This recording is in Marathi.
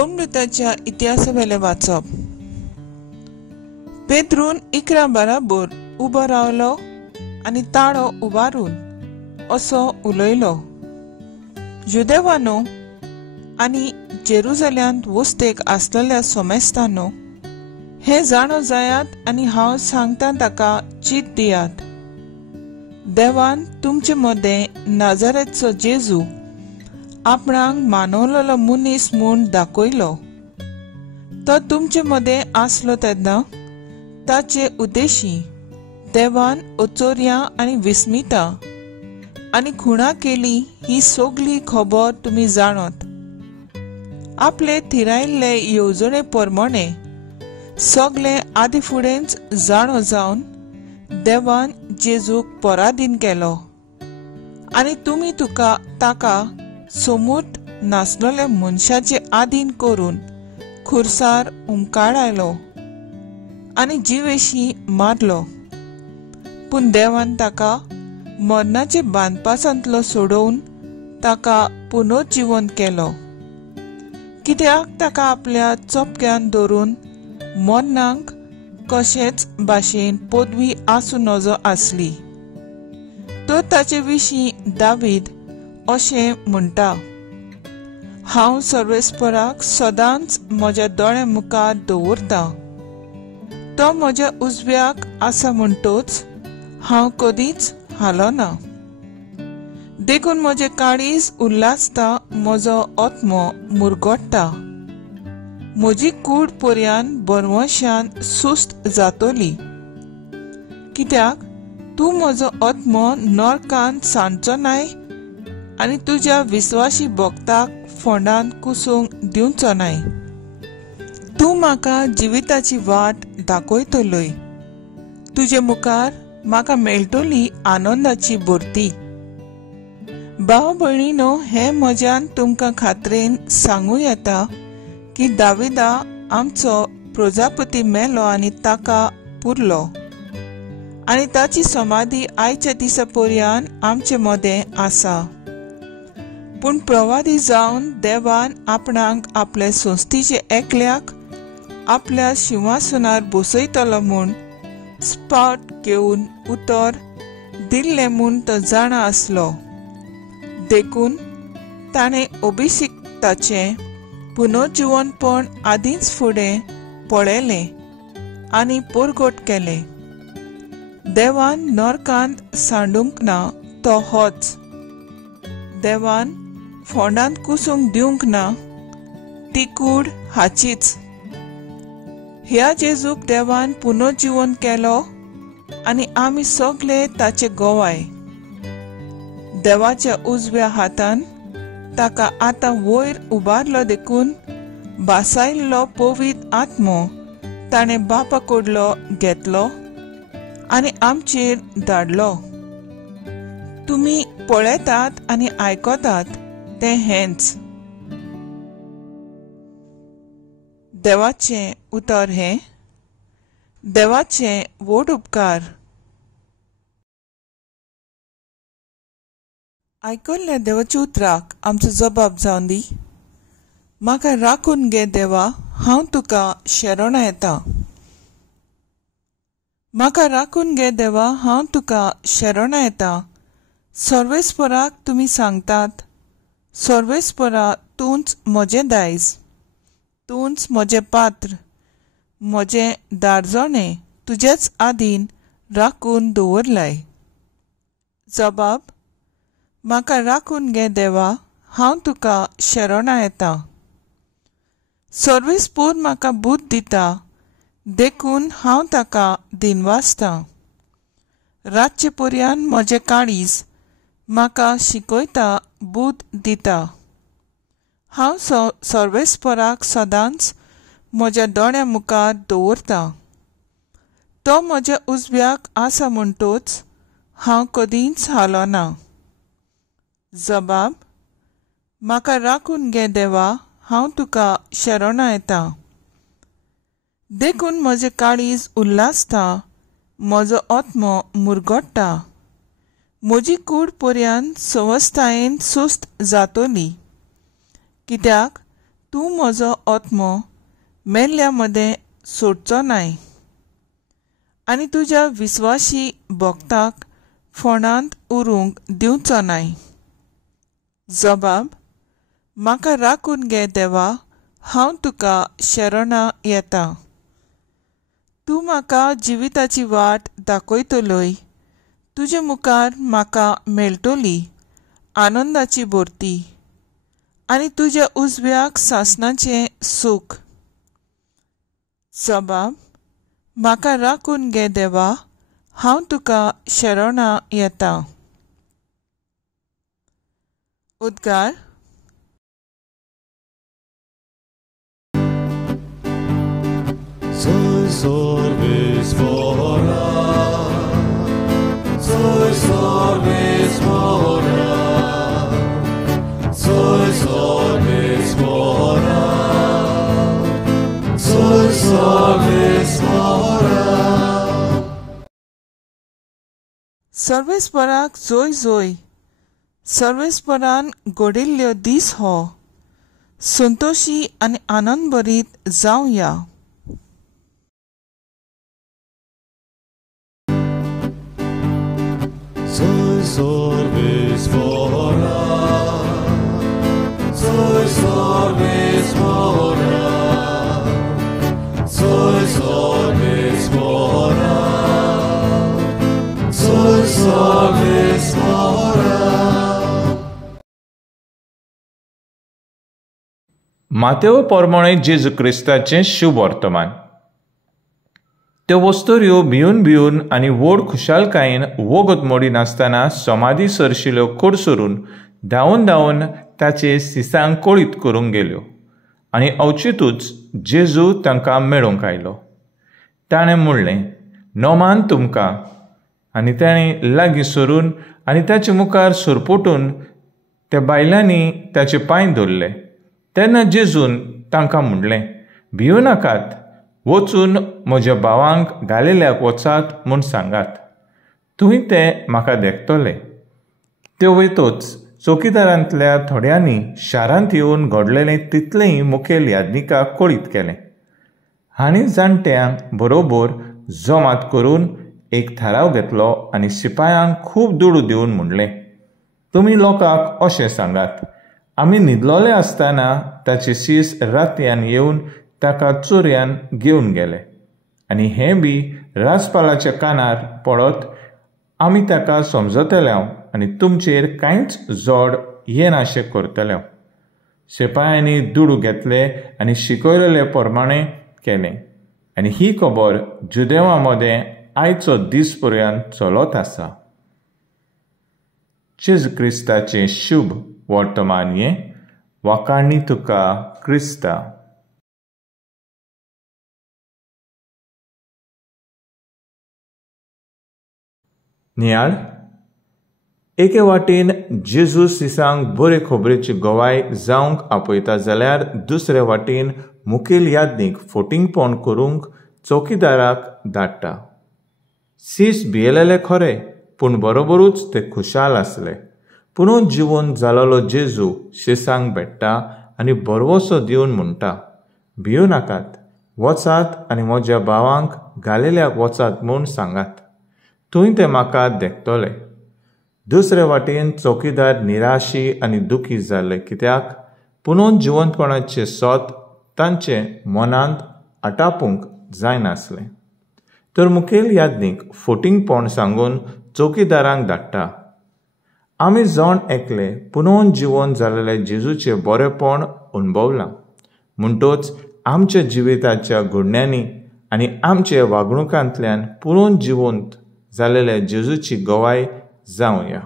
दोन मृताच्या इतिहासावेले वाचप। पेद्रून 11 बराबर उबो रावलो आनी ताळो उबारून असो उलयलो, युदेवानो आनी जेरुसलेमांत वस्तेक आसलेल्या सोमेस्तांनो, हे जाणो जायात आनी हांव सांगता ताका चित दियात। देवान तुमचे मदें नाजारेतचो जेजू आपणाक मानवलेलो मनीस म्हूण दाखयलो। तो तुमचे मदें आसलो तेन्ना ताचे उद्देशी देवान ओचोऱ्यां आनी विस्मितां आनी खुणां केली ही सगळी खबर तुमी जाणत। आपले थिरायिल्ले येवजणे प्रमाणे सगळे आदी फुडेंच जाणो जावन देवान जेजूक पराधीन केलो आनी तुमी ताका समूट नासलोल्या मनशाचे आधीन करून खुर्सार उमकाडायलो आनी जिवेशी मारलो। पूण देवान ताका मरणाचे बांदपासांतलो सोडोवन ताका पुनर्जीवन केलो, कित्याक ताका आपल्या चोपक्यान धरून मरणाक कशेच भाशेन पदवी आसूं नजो आसली। तो ताचे विशीं दावीद अशें म्हणटा, हांव सर्वेस्पराक सदांच म्हज्या दोळ्या मुखार दवरतां। तो म्हज्या उजव्याक आसा म्हणटोच हांव कदीच हालोना। देखून म्हजें काळीज उल्हासता, म्हजो आत्मो मुरगोडटा। म्हजी कूड पर्यान बरवशान सुस्त जातली, कित्याक तूं म्हजो आत्मो नरकांत सांडचो नाय आनी तुज्या विस्वासी भक्ताक फोंडांत कुसूंक दिवचो नाय। तूं म्हाका जिविताची वाट दाखयतलोय, तुजे मुखार म्हाका मेळटली आनंदाची भरती। भाव भयणीनो, हे म्हज्यान तुमकां खात्रेन सांगूं येता की दाविदा आमचो प्रजापती मेलो आनी ताका पुरलो आनी ताची समाधी आयच्या दिसा पर्यान आमचे मदें आसा। पूण प्रवादी जावन देवान आपणाक आपले संस्थीचे एकल्याक आपल्या सिंहासनार बसयतलो म्हूण स्पाट घेवन उतर दिल्ले म्हूण तो जाणा आसलो। देखून ताणें अभिषिक्ताचें पुनर्जीवनपण आदींच फुडें पळयलें आनी परगट केलें। देवान नरकांत सांडूंक ना तो होच, देवान फोंडांत कुसूंक दिवंक ना ती कूड हाचीच। ह्या जेजूक देवान पुनर्जीवन केलो आनी आमी सगळे ताचे गोवाय। देवाच्या उजव्या हातान ताका आतां वयर उबारलो, देखून बासायल्लो पवित्र आत्मो ताणें बापा कडलो घेतलो आनी आमचेर धाडलो। तुमी पळयतात आनी आयकतात ते हेंच। देवाचें उतर हें, देवाचें व्हड उपकार। आयकल्ल्या देवाच्या उतराक आमचो जबाब जावन दी। म्हाका राखून घे देवा, हांव तुका शरणा येता। म्हाका राखून घे देवा, हांव तुका शरणा येता। सर्वेस्पराक तुमी सांगतात, सर्वेस्परा तूंच म्हजें दायज, तूंच म्हजें पात्र, म्हजें दारजोणें तुजेच आधीन राखून दवरलाय। जबाब, म्हाका राखून घे देवा, हांव तुका शरणा येता। सर्वेस्पर म्हाका बूद दिता, देखून हांव ताका दिनवासतां। रातचे पर्यान म्हजें काळीज म्हाका शिकयता, बूद दिता। हांव सर्वेस्पराक सदांच म्हज्या दोळ्या मुखार दवरतां। तो म्हज्या उजव्याक आसा म्हणटोच हांव कदींच हालोना। जबाब, म्हाका राखून घे देवा, हांव तुका शरणा येता। देखून म्हजें काळीज उल्हासता, म्हजो आत्मो मुरगोडटा। म्हजी कूड पर्यान संवस्थायेन सुस्त जातली, कित्याक तूं म्हजो आत्मो मेल्ल्या मदें सोडचो नाय आनी तुज्या विस्वासी भक्ताक फोंडांत उरूंक दिवचो नाय. जबाब: म्हाका राखून घे देवा, हांव तुका शरणा येता. तूं म्हाका जिविताची वाट दाखयतलोय. तुजे मुखार म्हाका मेळटली आनंदाची भोरती आनी तुज्या उजव्याक सासणाचें सूख. जबाब: म्हाका राखून घे देवा, हांव तुका शरणा येता. उद्गार. Soy sorbes mora, soy sorbes mora, soy sorbes mora, soy sorbes mora. सर्वेस्पराक जोय जोय. सर्वेस्परान घडिल्ल्यो दीस हो संतोशी आनी आनंद भरीत जावया. Soy sorbes mora, soy sorbes mora, soy sorbes mora, soy sorbes mora. मातेव पोरमोणे जेजू क्रिस्ताचें शुभ वर्तमान. त्यो वस्तोऱ्यो भिवन भिवन आनी व्हड खुशालकायेन वगत मोडीन आसतना समाधी सरशिल्ल्यो कोडसरून धांवन धांवन ताचे सिसांक कोळीत करूंक गेल्यो आनी अवचितूच जेजू तांकां मेळूंक आयलो. ताणें म्हणलें, नोमान तुमकां. आनी ताणें लागीं सरून आनी ताचे मुखार सरपुटून त्या बायलांनी ताचे पांय धरले. तेन्ना जेजून तांकां म्हणलें, भियो नाकात. वचून म्हज्या भावांक गालिल्याक वचात म्हूण सांगात. थंय ते म्हाका देखतले. त्यो वयतोच चौकीदारांतल्या थोड्यांनी शारांत येवन घडलेलें तितलेंय मुखेल यादनिकाक कळीत केलें. हांणी जाणट्यांक बरोबर जमात करून एक थाराव घेतलो आनी शिपायांक खूब दुडू दिवन म्हणलें, तुमी लोकांक अशें सांगात, आमी न्हिदलोले आसतना ताचे सीस रातयान येवन ताका चोरयान घेवन गेले आनी हें बी राजपालाच्या कानार पडत आमी ताका समजतल्यांव आनी तुमचेर कांयच जोड येनाशें करतल्यांव. शिपायांनी दुडू घेतले आनी शिकयलेले प्रमाणें केलें आनी ही खबर जुदेवा मदें आयचो दीस पर्यंत चलत आसा. जेजू क्रिस्ताचें शुभ वर्तमान हें वाखाणणी तुका क्रिस्ता. नियाळ. एके वाटेन जेजू सिसांक बरे खबरेची गवाय जावंक आपयता जाल्यार दुसरे वाटेन मुखेल यादनीक फोटिंगपण करूंक चौकीदाराक धाडटा. सीस भियेलेले खरे, पूण बरोबरूच ते खुशाल आसले. पुनून जिवून जालोलो जेजू शिसांक भेट्टा आनी बरवसो दिवन म्हणटा, भियो नाकात. वचात आनी म्हज्या भावांक गालिल्याक वचात म्हूण सांगात. थंय ते म्हाका देखतले. दुसरे वाटेन चौकीदार निराशी आनी दुखी जाले, कित्याक पुनून जिवंतपणाचें सोत तांचे मनांत आटापूंक जायनासलें. तर मुखेल यादनीक फोटिंगपण सांगून चौकीदारांक धाडटा. आमी जोण एकले पुनून जिवोवन जालेले जेजूचें बरेपण अणभवलां. म्हणटूच आमच्या जिविताच्या घडण्यांनी आनी आमचे वागणुकांतल्यान पुनून जिवंत जालेले जेजूची गवाय जावया.